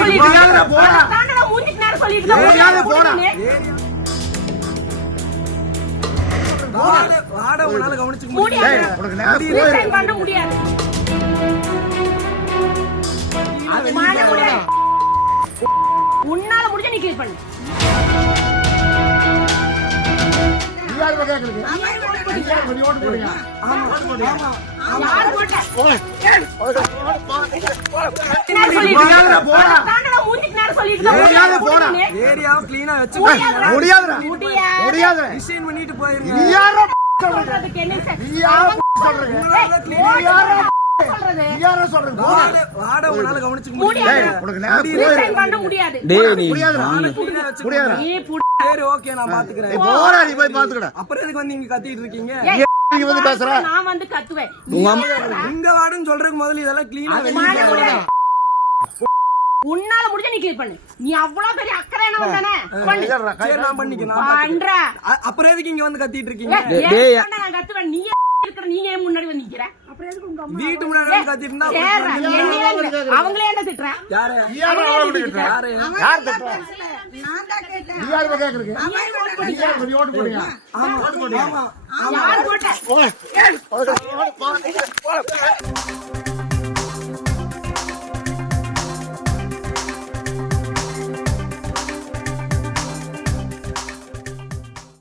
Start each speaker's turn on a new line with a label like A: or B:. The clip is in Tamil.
A: சொல்லிட்டு
B: போடா.
A: தாண்டா மூஞ்சிக்கு நேரா சொல்லிட்டு
B: போடா.
C: வாட உன்னால கவனிச்சுக்க
A: முடியாது.
B: உனக்கு நேரம்
A: ரிசைன் பண்ண முடியாது.
B: அது
A: பண்ண முடியாது. உன்னால முடிஞ்சா நீ கிளியர் பண்ணு.
B: யார் கேக்குறது? யார் ஓட்டு போடுங்க?
A: யார் போட்டா?
B: போடா.
A: தாண்டா மூஞ்சிக்கு நேரா சொல்லிட்டு
B: போடா.
C: ஏரியாவை கிளீனா வச்சு
B: முடியாதுடா. முடியாது.
C: டிசைன் பண்ணிட்டு போயிருங்க.
B: நீ யாரோ
A: சொல்றதுக்கு என்ன சார்?
B: நீ யாரோ சொல்றீங்க? நீ யாரோ
A: சொல்றது?
B: நீ யாரோ சொல்றீங்க? போடா.
C: வாட உன்னால கவனிச்சுக்க
A: முடியாது.
B: உனக்கு நேரம்
A: ரிசைன் பண்ண முடியாது.
B: முடியாதுடா. முடியாதுடா.
A: நீ புடி.
C: சரி ஓகே நான் பாத்துக்கிறேன்.
B: போடா, நீ போய் பாத்துக்கடா.
C: அப்புறம் எதுக்கு வந்து இங்க கத்திட்டு இருக்கீங்க?
B: நீ வந்து பேசுற?
A: நான் வந்து கத்துவேன்.
C: இங்க வாடுன்னு சொல்றதுக்கு முதல்ல இதெல்லாம் கிளீனா
A: பண்ண முடியாது. உன்னால முடிஞ்சா நீ கிளியர் பண்ணு. நீ அவ்வளவு பெரிய அக்கறை என்ன வந்தானே
C: சரி நான் பண்ணிக்கிறேன்.
A: பண்ற.
C: அப்புறம் எதுக்கு இங்க வந்து கத்திட்டு இருக்கீங்க?
A: நான் கத்துவேன். நீ இருக்கிற நீங்க ஏன் முன்னாடி வந்து நிக்கிற? அப்புறம் எதுக்கு உங்க அம்மா
C: வீட்டு முன்னாடி வந்து கத்திட்டு இருந்தா
A: சேர்றா. என்னையே இல்ல. அவங்களே என்ன திட்டுற?
C: யாரு
B: யார்
C: யாரு
B: யார் தட்டுறா? நீ யார் கேக்குறீங்க? நீ யார் ஓட்டு போடுங்க?
C: ஆமா ஆமா
A: யார் போட்ட?
B: போடா.